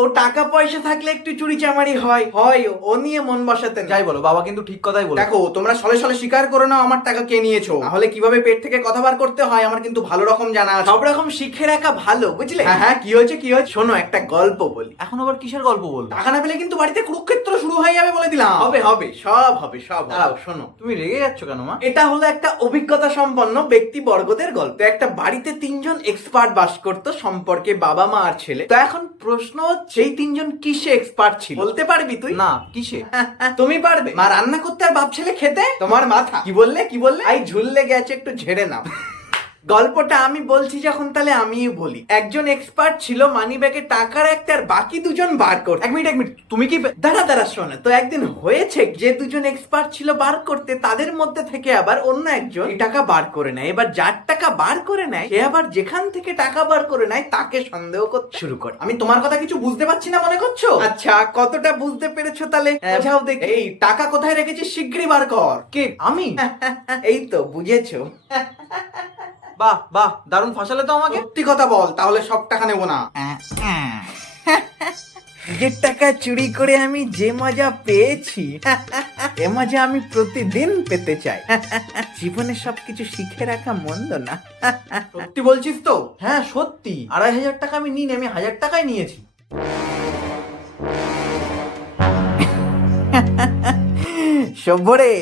ও টাকা পয়সা থাকলে একটু চুরি চামারি হয় ও নিয়ে মন বসাতে যাই বলো, বাবা কিন্তু ঠিক কথাই বলে। দেখো, তোমরা সলে সলে স্বীকার করে নাও আমার টাকা কে নিয়েছো, তাহলে কিভাবে পেট থেকে কথা বার করতে হয় আমার কিন্তু ভালো রকম জানা আছে। সব রকম শিখে রাখা ভালো, বুঝলে? হ্যাঁ, কি হয়েছে শোনো, একটা গল্প বলি। এখন আবার কিসের গল্প বলবো? টাকা না পেলে কিন্তু বাড়িতে কুরুক্ষেত্র শুরু হয়ে যাবে বলে দিলাম। হবে সব হবে। দাঁড়াও, শোনো। তুমি রেগে যাচ্ছ কেন মা? এটা হলো একটা অভিজ্ঞতা সম্পন্ন ব্যক্তি বর্গদের গল্প। একটা বাড়িতে 3জন এক্সপার্ট বাস করতো, সম্পর্কে বাবা মা আর ছেলে। তো এখন প্রশ্ন হচ্ছে, এই 3জন কিসে এক্সপার্ট ছিল? বলতে পারবি তুই? না, কিসে? তুমি পারবে? মা রান্না করতে আর বাপ ছেলে খেতে? তোমার মাথা কি বললে আই ঝুললে গেছে, একটু ঝেড়ে নাও। গল্পটা আমি বলছি যখন, তাহলে আমিই বলি। একজন এক্সপার্ট ছিল মানি ব্যাগে টাকা রাখতে, আর বাকি 2জন বার করতে। এক মিনিট, তুমি কি? দাঁড়া শোনা। তো একদিন হয়েছে, যে 2জন এক্সপার্ট ছিল বার করতে, তাদের মধ্যে থেকে আবার অন্য একজন এই টাকা বার করে নেয়। এবার যার টাকা বার করে নেয়, সে আবার যেখান থেকে টাকা বার করে নেয় তাকে সন্দেহ করতে শুরু করে। আমি তোমার কথা কিছু বুঝতে পারছি না মনে করছো? আচ্ছা, কতটা বুঝতে পেরেছো তাহলে বোঝাও দেখি। এই টাকা কোথায় রেখেছিস, শিগগিরই বার কর। কে? আমি? এই তো বুঝেছো। বাহ, দারুণ ফাঁসালে তো আমাকে। সত্যি কথা বল, তাহলে সব টাকা নেবো না। যে টাকা চুরি করে আমি যে মজা পেয়েছি, এ মজা আমি প্রতিদিন পেতে চাই। জীবনে সবকিছু শিখে রাখা মন্দ না। সত্যি বলছিস তো? হ্যাঁ সত্যি, 2500 টাকা আমি নিইনি, আমি 1000 টাকাই নিয়েছি। সভ্যরে।